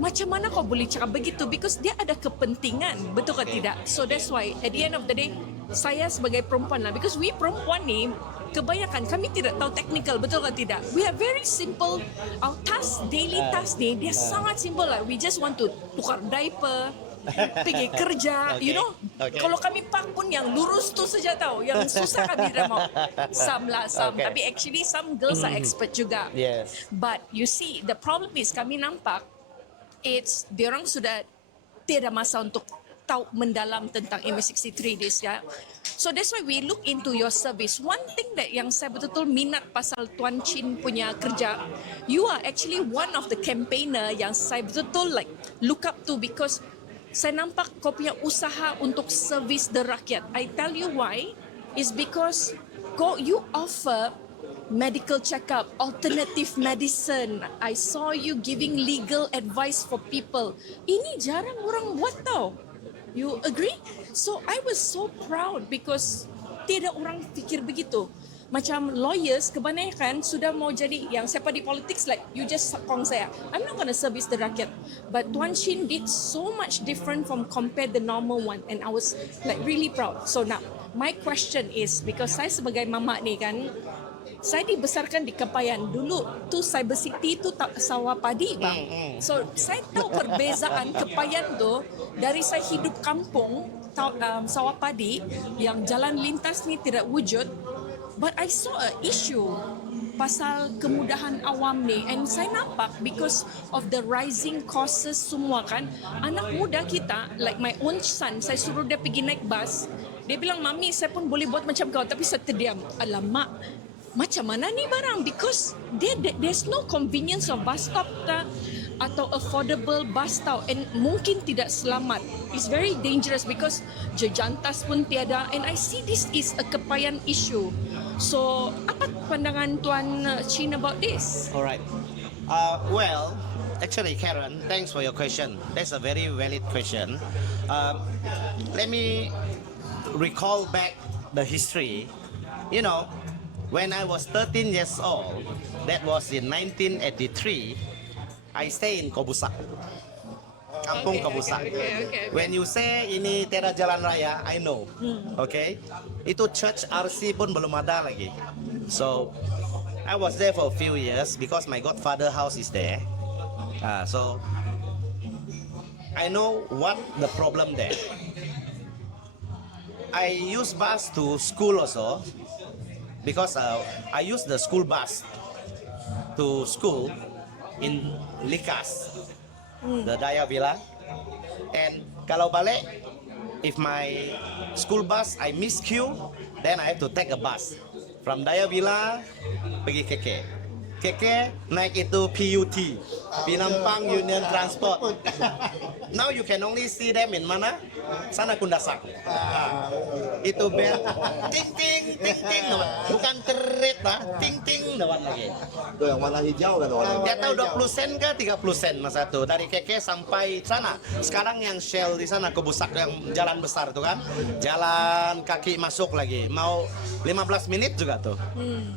macam mana kau boleh cakap begitu, because dia ada kepentingan, betul ke tidak? So that's why at the end of the day, saya sebagai perempuan lah, because we perempuan ni kebanyakan kami tidak tahu technical, betul ke tidak? We are very simple. Our task, daily task ni dia sangat simple lah. We just want to tukar diaper, pergi kerja, you know. Okay. Kalau kami pak pun yang lurus tu saja tahu, yang susah kami tidak mau. Some. Okay. Tapi actually some girls are expert juga. Yes. But you see, the problem is kami nampak, it's diorang sudah tidak masa untuk tahu mendalam tentang MS63 this ya. So that's why we look into your service. One thing that yang saya betul-betul minat pasal Tuan Chin punya kerja, you are actually one of the campaigner yang saya betul-betul like look up to because saya nampak kau punya usaha untuk service the rakyat. I tell you why, is because you offer medical checkup, alternative medicine. I saw you giving legal advice for people. Ini jarang orang buat tau. You agree? So I was so proud because tidak orang fikir begitu. Macam lawyers kebanyakan sudah mau jadi yang siapa di politics like you just sokong saya. I'm not gonna service the rakyat. But Tuan Chin did so much different from compared the normal one and I was like really proud. So now my question is because saya sebagai mama ni kan, saya dibesarkan di Kepayan. Dulu tu Cyber City tu tak sawah padi bang. So saya tahu perbezaan Kepayan tu dari saya hidup kampung sawah padi yang jalan lintas ni tidak wujud. But I saw a issue pasal kemudahan awam ni and saya nampak because of the rising costs semua kan, anak muda kita like my own son, saya suruh dia pergi naik bus, dia bilang mami saya pun boleh buat macam kau tapi saya terdiam. Alamak, macam mana ni barang because there's no convenience of bus stop atau affordable bus tau and mungkin tidak selamat. It's very dangerous because jejantas pun tiada and I see this is a Kepayan issue. So apa pandangan Tuan Chin about this? Alright. Well, actually, Karen, thanks for your question. That's a very valid question. Let me recall back the history. You know, when I was 13 years old, that was in 1983, I stay in Kobusak. Kampung Kobusak. Okay. When you say ini tiada jalan raya, I know. Okay? Itu church RC pun belum ada lagi. So, I was there for a few years because my godfather house is there. So, I know what the problem there. I use bus to school also because I use the school bus to school in Likas, the Daya Villa. And kalau balik, if my school bus I miss queue, then I have to take a bus from Daya Villa pergi KK. KK naik itu PUT, Pinampang Union Transport. Now you can only see them in mana? Sana Kundasak. Itu bel ting ting ting ting, bukan terit lah, ting ting lagi. Itu yang warna hijau kan warna. Dia tahu 20 sen ke 30 sen masa itu dari KK sampai sana. Sekarang yang Shell di sana Kebusak yang jalan besar tuh kan, jalan kaki masuk lagi, mau 15 menit juga tuh.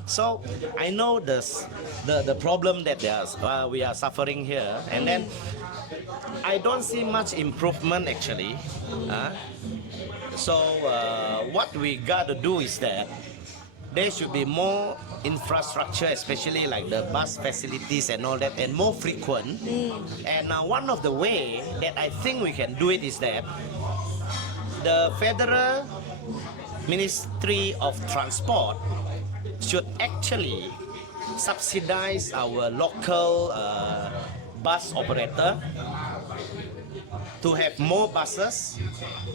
So I know the problem that we are suffering here, and then I don't see much improvement actually. So what we got to do is that there should be more infrastructure, especially like the bus facilities and all that, and more frequent. And one of the way that I think we can do it is that the Federal Ministry of Transport should actually subsidize our local bus operator to have more buses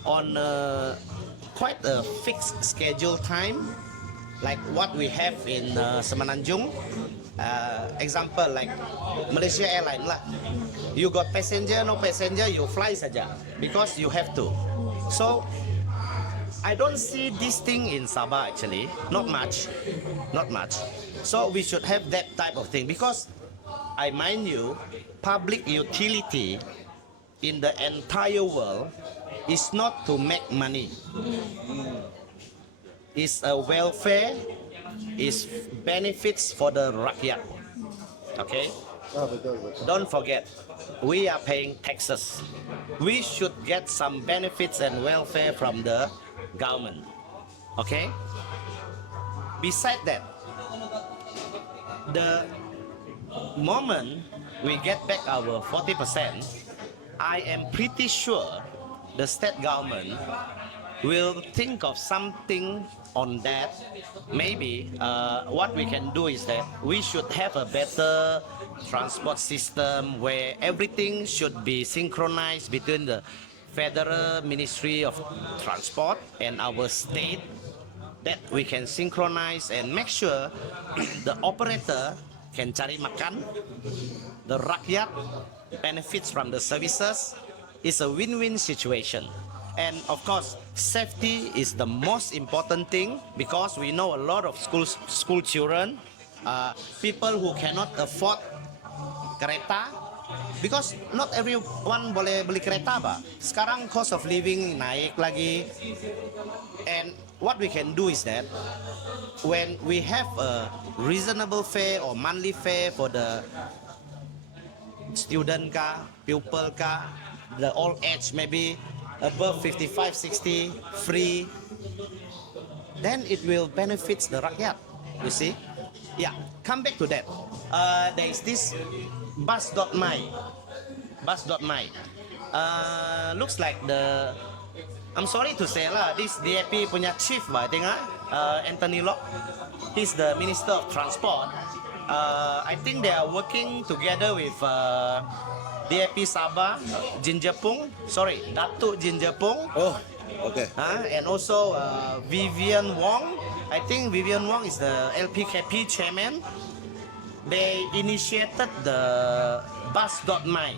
on quite a fixed schedule time, like what we have in Semenanjung. Example like Malaysia Airlines lah. You got passenger, no passenger, you fly saja because you have to. So I don't see this thing in Sabah actually, not much. So we should have that type of thing because I mind you, public utility in the entire world is not to make money. It's a welfare, is benefits for the rakyat. Okay? Betul. Don't forget, we are paying taxes. We should get some benefits and welfare from the government. Okay? Beside that, the moment we get back our 40%, I am pretty sure the state government will think of something on that. Maybe what we can do is that we should have a better transport system where everything should be synchronized between the Federal Ministry of Transport and our state that we can synchronize and make sure the operator can cari makan, the rakyat benefits from the services. It's a win-win situation. And of course, safety is the most important thing because we know a lot of school children, people who cannot afford kereta, because not everyone boleh beli kereta, Pak. Sekarang cost of living naik lagi. And what we can do is that when we have a reasonable fare or monthly fare for the student car, pupil car, the old age maybe above 55, 60, free, then it will benefit the rakyat, you see. Yeah, come back to that. There is this bus.my. Looks like I'm sorry to say lah, this DAP punya chief I think Anthony Locke. He's the Minister of Transport. I think they are working together with DAP Sabah, Datuk Jinjapung. Oh, okay. And also Vivian Wong. I think Vivian Wong is the LPKP chairman. They initiated the bus.my.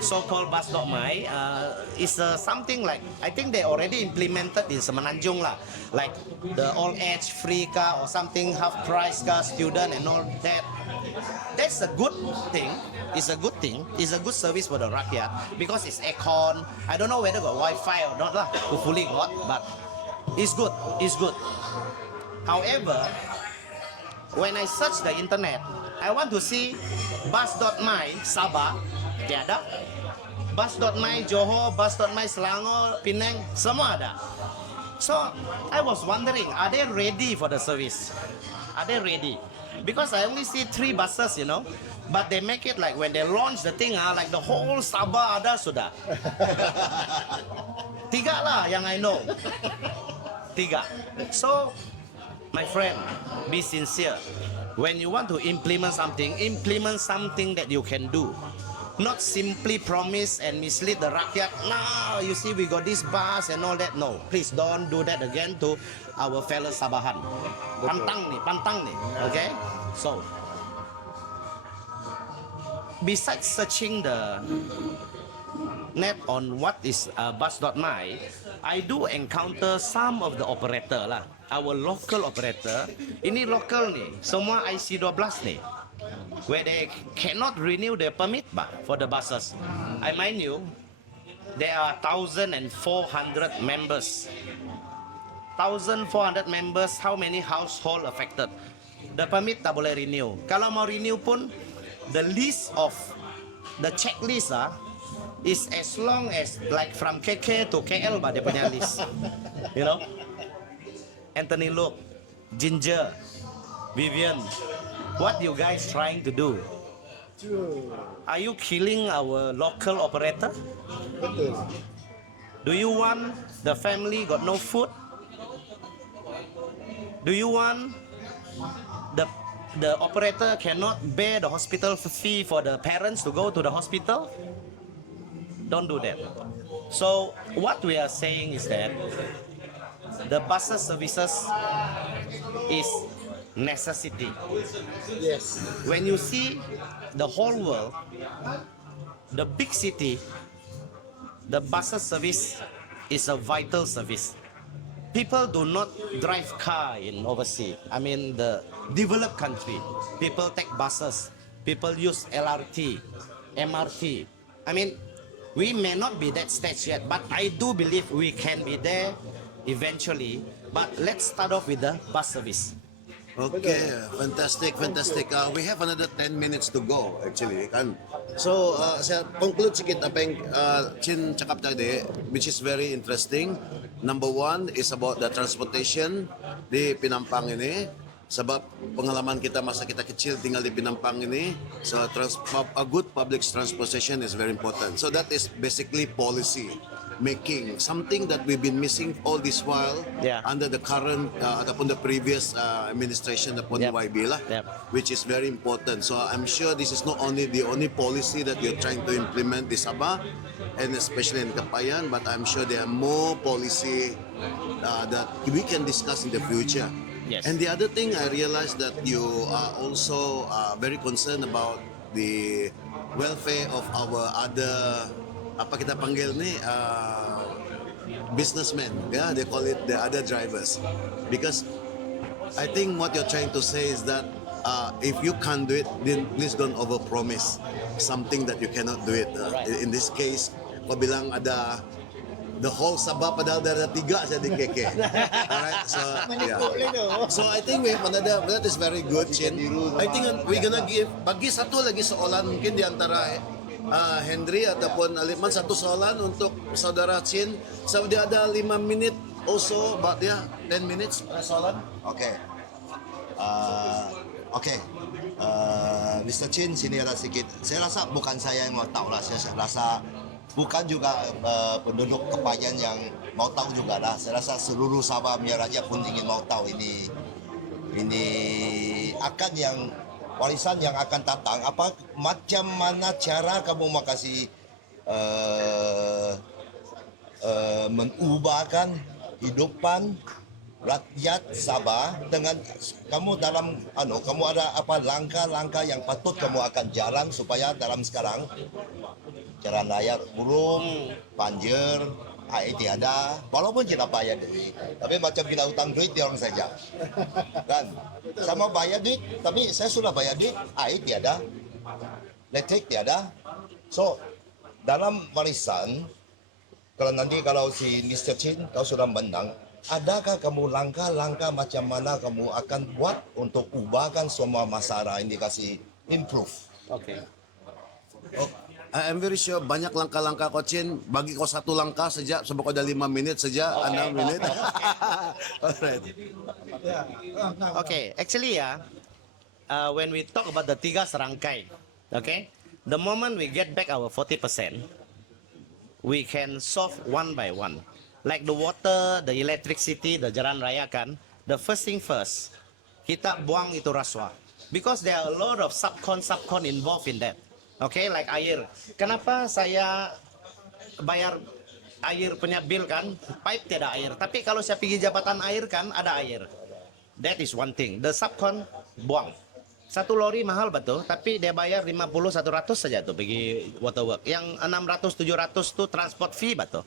So-called bus.my is something like, I think they already implemented in Semenanjung lah, like the all age free car or something, half price car, student and all that. That's a good thing. It's a good thing. It's a good service for the rakyat because it's aircon. I don't know whether got Wi-Fi or not lah. Hopefully got, but it's good. It's good. However, when I search the internet, I want to see bus.my Sabah, tiada. Bus.my Johor, bus.my Selangor, Penang, semua ada. So I was wondering, are they ready for the service? Are they ready? Because I only see 3 buses, but they make it like when they launch the thing, like the whole Sabah ada sudah. 3 lah yang I know. 3. So, my friend, be sincere. When you want to implement something that you can do. Not simply promise and mislead the rakyat. Now, you see, we got this bus and all that. No, please don't do that again to our fellow Sabahan. Pantang nih, okay? So, besides searching the net on what is bus.my, I do encounter some of the operator lah. Our local operator, ini local nih, semua IC12 nih, where they cannot renew their permit for the buses. I mind you, there are 1,400 members. 1,400 members, how many household affected? The permit tak boleh renew. Kalau mau renew pun, the list of the checklist is as long as like from KK to KL dia punya list. Anthony Look, Ginger, Vivian, what you guys trying to do? Are you killing our local operator? Betul. Do you want the family got no food? Do you want the operator cannot bear the hospital fee for the parents to go to the hospital? Don't do that. So what we are saying is that the buses services is necessity. Yes. When you see the whole world, the big city, the buses service is a vital service. People do not drive car in overseas. I mean the developed country. People take buses. People use LRT, MRT. I mean, we may not be that stage yet, but I do believe we can be there eventually. But let's start off with the bus service. Okay, fantastic. We have another 10 minutes to go actually kan. So, saya conclude sikit apa yang Chin cakap tadi, which is very interesting. Number 1 is about the transportation di Penampang ini. Sebab pengalaman kita masa kita kecil tinggal di Penampang ini, so a good public transportation is very important. So that is basically policy making, something that we've been missing all this while under the current ataupun the previous administration ataupun YB lah, which is very important. So I'm sure this is not only the only policy that you're trying to implement di Sabah, and especially in Kapayan, but I'm sure there are more policy that we can discuss in the future. Yes. And the other thing, I realized that you are also very concerned about the welfare of our other, apa kita panggil ni, businessmen. Yeah, they call it the other drivers. Because I think what you're trying to say is that if you can't do it, then please don't overpromise something that you cannot do it. In this case, kau bilang ada the whole Sabah padahal ada 3 saja di KK. Alright, so yeah. So I think we have another, that is very good, Chin. I think we're gonna give, bagi satu lagi soalan mungkin di antara Henry ataupun Aliman, satu soalan untuk saudara Chin. So dia ada 5 minit also, but ya 10 minutes soalan. Oke. Mr. Chin, sini ada sedikit. Saya rasa bukan saya yang mau tahu lah. Saya rasa bukan juga penduduk Kepayan yang mau tahu juga lah. Saya rasa seluruh Sabah Raja pun ingin mau tahu ini akan yang warisan yang akan datang. Apa macam mana cara kamu mau kasih mengubahkan hidupan rakyat Sabah dengan kamu dalam kamu ada apa langkah-langkah yang patut kamu akan jalan supaya dalam sekarang jalan raya buruk, banjir, air tiada, walaupun kita bayar duit, tapi macam kita utang duit dia orang saja, kan? Sama bayar duit, tapi saya sudah bayar duit, air tiada, listrik tiada. So dalam warisan, kalau si Mr. Chin kau sudah menang, adakah kamu langkah-langkah macam mana kamu akan buat untuk ubahkan semua masalah ini kasih improve? Okay. I'm very sure banyak langkah-langkah Chin. Bagi kau satu langkah saja, sebab kau ada 5 minit saja, 6 menit. Alright. Okay, actually when we talk about the 3 serangkai, okay, the moment we get back our 40%, we can solve one by one. Like the water, the electricity, the jalan raya kan, the first thing first, kita buang itu rasuah. Because there are a lot of subcon involved in that. Okay, like air. Kenapa saya bayar air punya bill kan, pipe tidak air. Tapi kalau saya pergi jabatan air kan, ada air. That is one thing. The subcon buang. Satu lori mahal betul, tapi dia bayar 50-100 saja tuh pergi waterwork. Yang 600-700 tuh transport fee betul.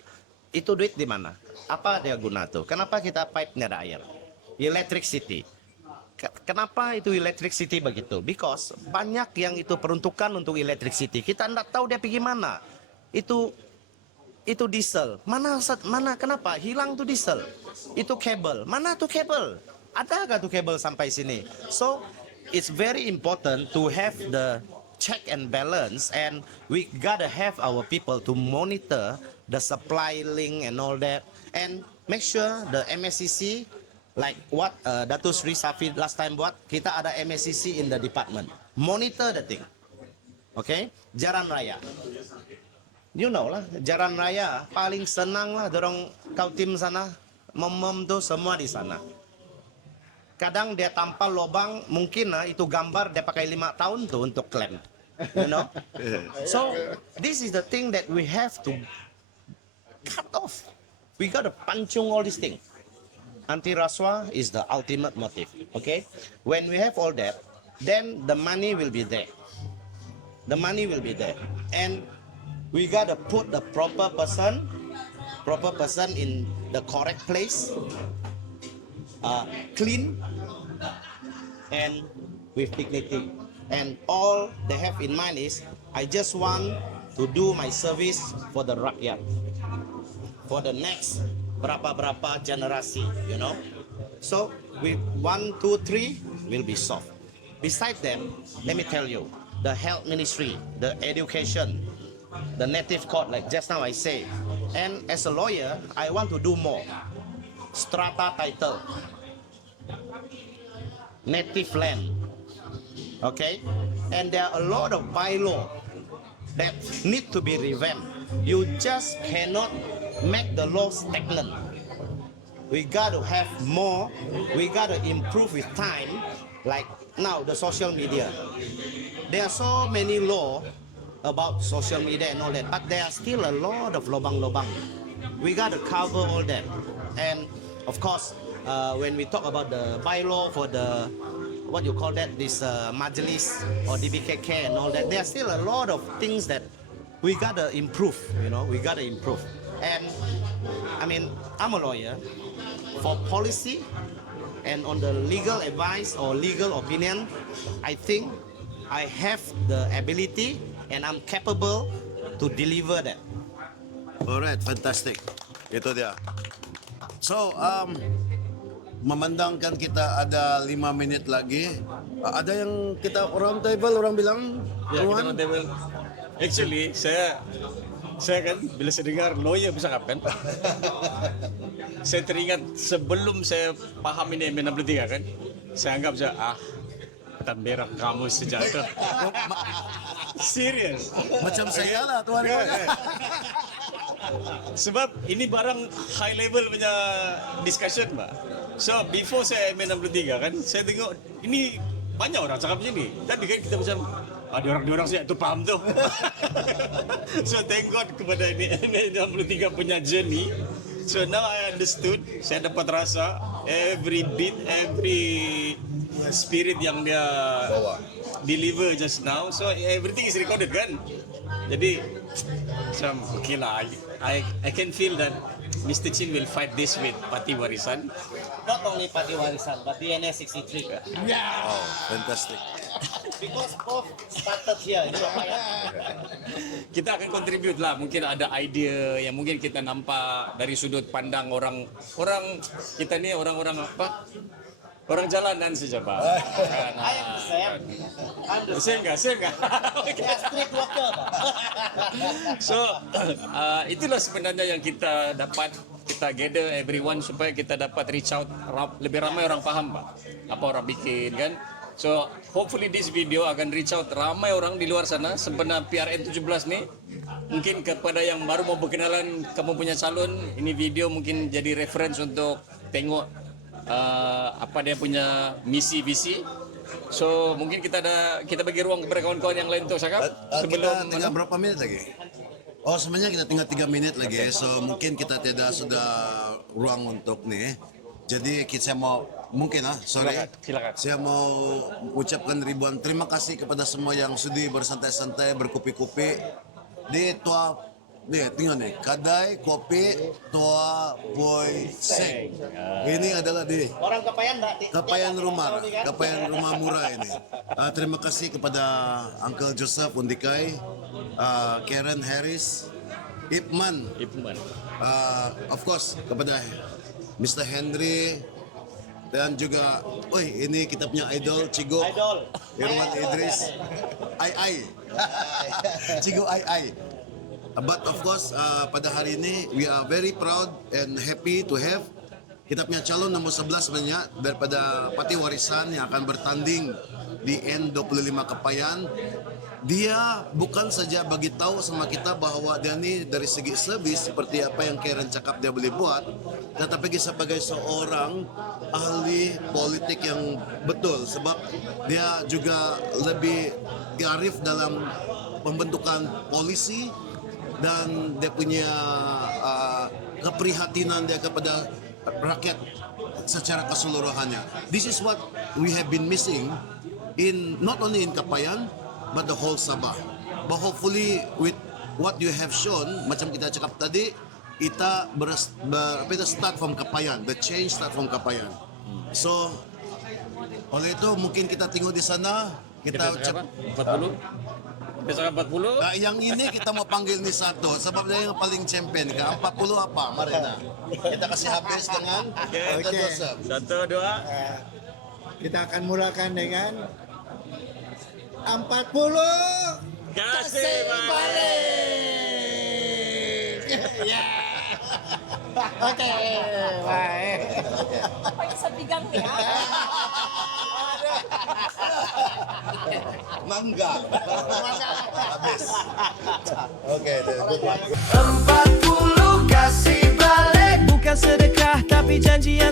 Itu duit di mana? Apa dia guna tuh? Kenapa kita pipe-nya ada air? Electricity. Kenapa itu electricity begitu? Because banyak yang itu peruntukan untuk electricity. Kita tidak tahu dia pergi mana. Itu diesel. Mana kenapa? Hilang tuh diesel. Itu kabel. Mana tuh kabel? Ada nggak tuh kabel sampai sini? So it's very important to have the check and balance, and we gotta have our people to monitor the supply link and all that, and make sure the MSCC, like what Datuk Sri Safi last time buat, kita ada MSCC in the department, monitor the thing. Okay, jalan raya, you know lah, jalan raya paling senang lah, dorong kau tim sana, mem tuh semua di sana. Kadang dia tampal lubang, mungkin lah itu gambar dia pakai 5 tahun tuh untuk klaim, you know. So this is the thing that we have to cut off. We got to pancung all these things. Anti rasuah is the ultimate motive. Okay, when we have all that, then the money will be there. The money will be there, and we got to put the proper person in the correct place. Clean and with dignity, and all they have in mind is I just want to do my service for the rakyat, for the next berapa generasi, you know. So with 1, 2, 3 will be solved. Besides them, let me tell you, the health ministry, the education, the native court, like just now I say, and as a lawyer I want to do more. Strata title, native land, okay, and there are a lot of bylaw that need to be revamped. You just cannot make the law stagnant. We got to have more. We got to improve with time. Like now, the social media. There are so many law about social media and all that, but there are still a lot of lobang-lobang. We got to cover all that. And of course, when we talk about the bylaw for the, what you call that, this Majlis or DBKK and all that, there are still a lot of things that we got to improve, you know, we got to improve. And I mean, I'm a lawyer. For policy and on the legal advice or legal opinion, I think I have the ability and I'm capable to deliver that. Alright, fantastic. Itu dia. So, memandangkan kita ada 5 menit lagi. Ada yang kita round table, orang bilang? Ya, kita Rowan? round table. Actually, saya kan bila saya dengar lawyer bisa kapan, saya teringat sebelum saya paham ini M63 kan, saya anggap saya berak kamu sejatuh. Serius. Macam saya lah, tuan. Sebab ini barang high level punya discussion, Pak. So, before saya M63 kan, saya tengok ini banyak orang cakap macam ni. Tadi kan kita macam diorang sih tu paham tu. So thank God kepada ini M63 punya journey. So now I understood. Saya dapat rasa every beat, every spirit yang dia deliver just now. So everything is recorded kan. Jadi macam okay lah. I can feel that Mr. Chin will fight this with Parti Warisan. Not only Parti Warisan, but DNA 63. Oh, fantastic. Because both started here in Surabaya. Kita akan contribute lah, mungkin ada idea yang mungkin kita nampak dari sudut pandang orang kita ni orang-orang apa? Orang jalanan saja, Pak. I understand. Same enggak? They are street worker, Pak. So, itulah sebenarnya yang kita dapat kita gather everyone supaya kita dapat reach out lebih ramai orang faham, Pak. Apa orang bikin kan? So, hopefully this video akan reach out ramai orang di luar sana. Sebenarnya PRN 17 ni mungkin kepada yang baru mau berkenalan kamu punya calon, ini video mungkin jadi reference untuk tengok apa dia punya misi visi. So mungkin kita bagi ruang kepada kawan-kawan yang lain untuk cakap Kita tinggal berapa minit lagi? Oh, sebenarnya kita tinggal 3 menit lagi. So mungkin kita tidak sudah ruang untuk ni. Jadi saya mau Silakan. Saya mau ucapkan ribuan terima kasih kepada semua yang sudi bersantai-santai, berkopi-kopi di Tua. Tengok ni, kedai kopi Tua Boy Seng. Ini adalah di Orang Kapayan, Mbak. Kapayan rumah murah ini. Terima kasih kepada Uncle Joseph Undikai, Karen Harris, Ipman. Of course kepada Mr. Henry dan juga, ini kita punya idol Cigo Irwan Idris, Ai. Cigo Ai. But of course, pada hari ini we are very proud and happy to have kita punya calon nomor 11 sebenarnya daripada Parti Warisan yang akan bertanding di N25 Kapayan. Dia bukan saja bagi tahu sama kita bahwa dia ni dari segi servis seperti apa yang Karen cakap dia boleh buat, tetapi sebagai seorang ahli politik yang betul sebab dia juga lebih arif dalam pembentukan polisi dan dia punya keprihatinan dia kepada rakyat secara keseluruhannya. This is what we have been missing in not only in Kapayan but the whole Sabah. But hopefully with what you have shown, macam kita cakap tadi, kita start from Kapayan, the change start from Kapayan. So oleh itu mungkin kita tengok di sana kita ucap 40. Besok 40. Yang ini kita mau panggil ni satu sebab dia yang paling champion ke 40 apa? Mari na. Kita kasih habis dengan Uncle Joseph. 1, 2. Kita akan mulakan dengan 40. Kasih balik. Oke, baik. Apa yang saya pegang ni? Mangga. Habis. Oke, good one. 40 kasih balik. Bukan sedekah tapi janji yang